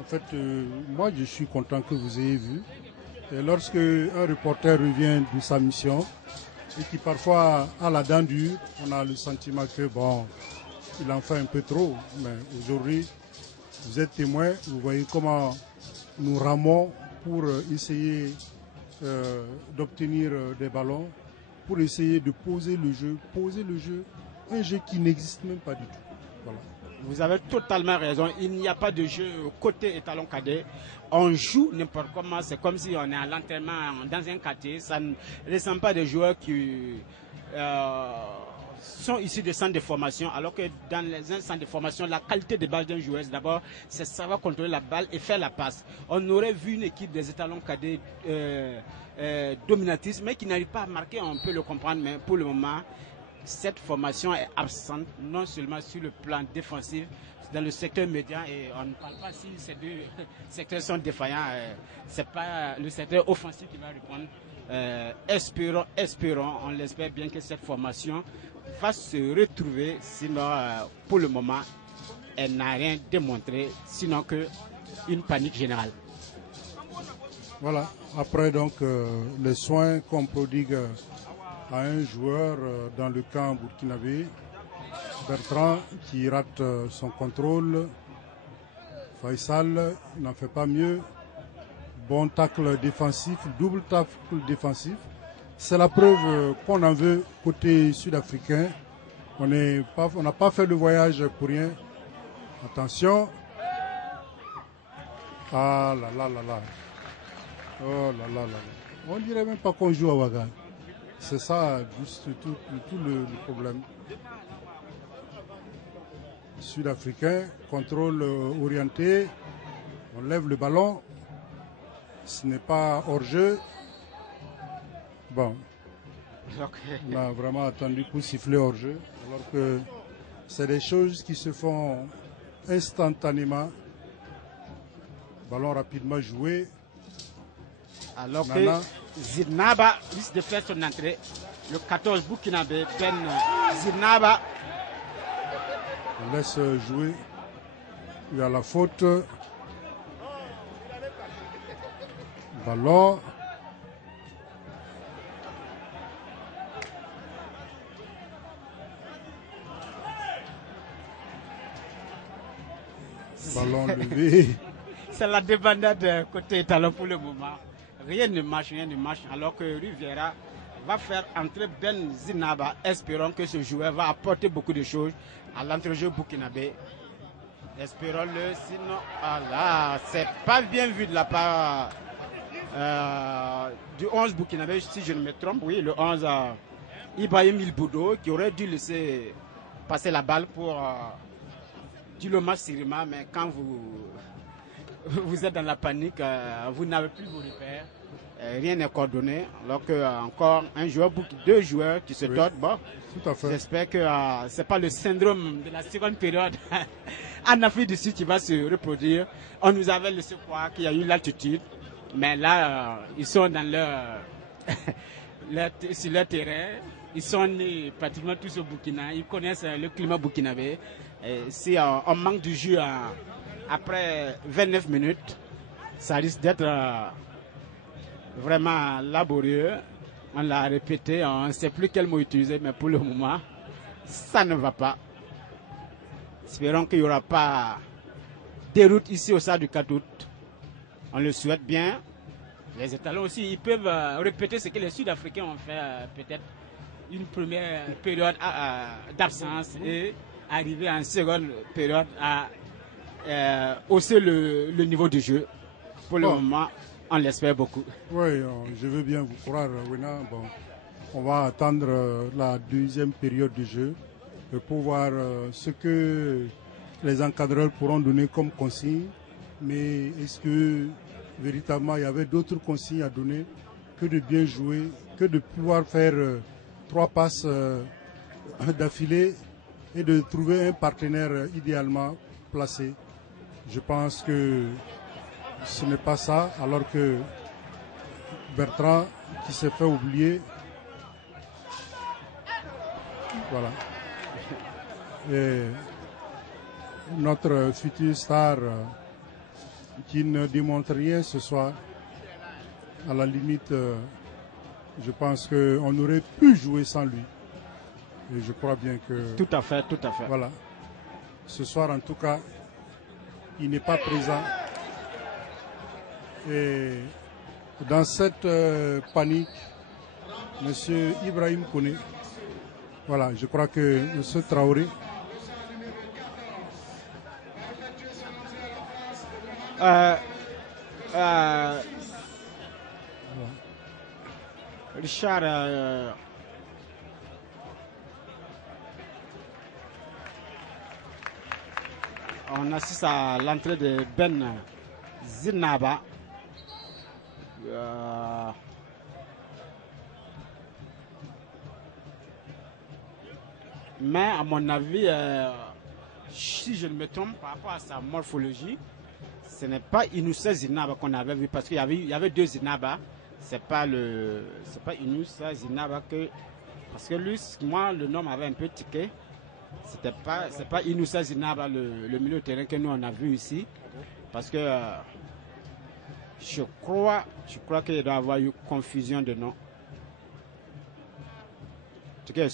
En fait, moi, je suis content que vous ayez vu. Et lorsque un reporter revient de sa mission et qui parfois a la dent dure, on a le sentiment que, bon, il en fait un peu trop. Mais aujourd'hui, vous êtes témoin, vous voyez comment nous ramons pour essayer d'obtenir des ballons, pour essayer de poser le jeu, un jeu qui n'existe même pas du tout. Voilà. Vous avez totalement raison. Il n'y a pas de jeu côté étalon cadet. On joue n'importe comment. C'est comme si on est à l'entraînement dans un quartier. Ça ne ressemble pas des joueurs qui sont issus de centres de formation. Alors que dans les centres de formation, la qualité de base d'un joueur, d'abord, c'est savoir contrôler la balle et faire la passe. On aurait vu une équipe des étalons cadets dominatrice, mais qui n'arrive pas à marquer. On peut le comprendre, mais pour le moment, cette formation est absente, non seulement sur le plan défensif, dans le secteur médian, et on ne parle pas si ces deux secteurs sont défaillants, c'est pas le secteur offensif qui va répondre. Espérons, on l'espère bien que cette formation va se retrouver, sinon pour le moment, elle n'a rien démontré, sinon que une panique générale. Voilà, après donc les soins qu'on prodigue à un joueur dans le camp burkinabé, Bertrand qui rate son contrôle, Faisal n'en fait pas mieux, bon tacle défensif, double tacle défensif, c'est la preuve qu'on en veut côté sud-africain, on n'a pas fait le voyage pour rien, attention, ah là là là là, oh là là là, on dirait même pas qu'on joue à Ouaga. C'est ça, juste tout le problème. Sud-africain, contrôle orienté, on lève le ballon, ce n'est pas hors-jeu. Bon, on a vraiment attendu pour siffler hors-jeu, alors que c'est des choses qui se font instantanément. Ballon rapidement joué. Alors Nana. Que Zirnaba risque de faire son entrée. Le 14 burkinabé, Ben Zirnaba. On laisse jouer. Il y a la faute. Ballon. Ballon levé. C'est la débandade côté étalon pour le moment. Rien ne marche, alors que Riviera va faire entrer Ben Zinaba. Espérons que ce joueur va apporter beaucoup de choses à l'entrejeu burkinabé. Espérons-le, sinon, voilà, c'est pas bien vu de la part du 11 burkinabé, si je ne me trompe, oui, le 11 Ibrahim Ilboudo, qui aurait dû laisser passer la balle pour Diloma Sirima, mais quand vous êtes dans la panique, vous n'avez plus vos repères, rien n'est coordonné, alors que encore deux joueurs qui se donnent. Bon, j'espère que c'est pas le syndrome de la seconde période en Afrique du Sud qui va se reproduire. On nous avait laissé croire qu'il y a eu l'altitude, mais là, ils sont dans sur leur terrain, ils sont nés pratiquement tous au Burkina, ils connaissent le climat burkinabé. Et si on manque du jus après 29 minutes, ça risque d'être vraiment laborieux. On l'a répété, on ne sait plus quel mot utiliser, mais pour le moment, ça ne va pas. Espérons qu'il n'y aura pas de déroute ici au stade du 4 août. On le souhaite bien. Les étalons aussi, ils peuvent répéter ce que les Sud-Africains ont fait, peut-être une première période d'absence et arriver en seconde période à hausser le niveau du jeu. Pour le moment, on l'espère beaucoup. Oui, je veux bien vous croire, Wena. Bon, on va attendre la deuxième période du jeu pour voir ce que les encadreurs pourront donner comme consigne. Mais est-ce que véritablement il y avait d'autres consignes à donner que de bien jouer, que de pouvoir faire 3 passes d'affilée et de trouver un partenaire idéalement placé? Je pense que ce n'est pas ça, alors que Bertrand qui s'est fait oublier. Voilà. Et notre future star qui ne démontre rien ce soir. À la limite, je pense qu'on aurait pu jouer sans lui. Et je crois bien que... Tout à fait, tout à fait. Voilà. Ce soir, en tout cas, il n'est pas présent. Et dans cette panique, M. Ibrahim Koné, voilà, je crois que M. Traoré... Richard, on assiste à l'entrée de Ben Zinaba. Mais à mon avis, si je ne me trompe par rapport à sa morphologie, ce n'est pas Inoussa Zinaba qu'on avait vu, parce qu'il y avait deux Zinaba. C'est pas Inoussa Zinaba parce que lui, moi, le nom m'avait un peu tiqué. C'est pas Inoussa Zinaba, le milieu de terrain que nous on a vu ici, parce que je crois qu'il doit y avoir eu confusion de nom. En tout cas,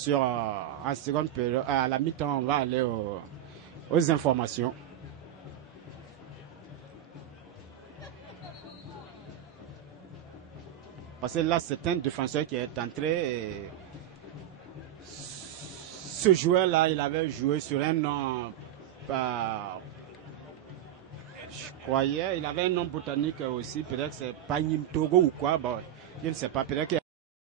en seconde période, à la mi-temps, on va aller aux informations. Parce que là, c'est un défenseur qui est entré. Et ce joueur-là, il avait joué sur un nom. Je croyais, il avait un nom botanique aussi. Peut-être que c'est Pagnim Togo ou quoi. Bon, je ne sais pas. Peut-être que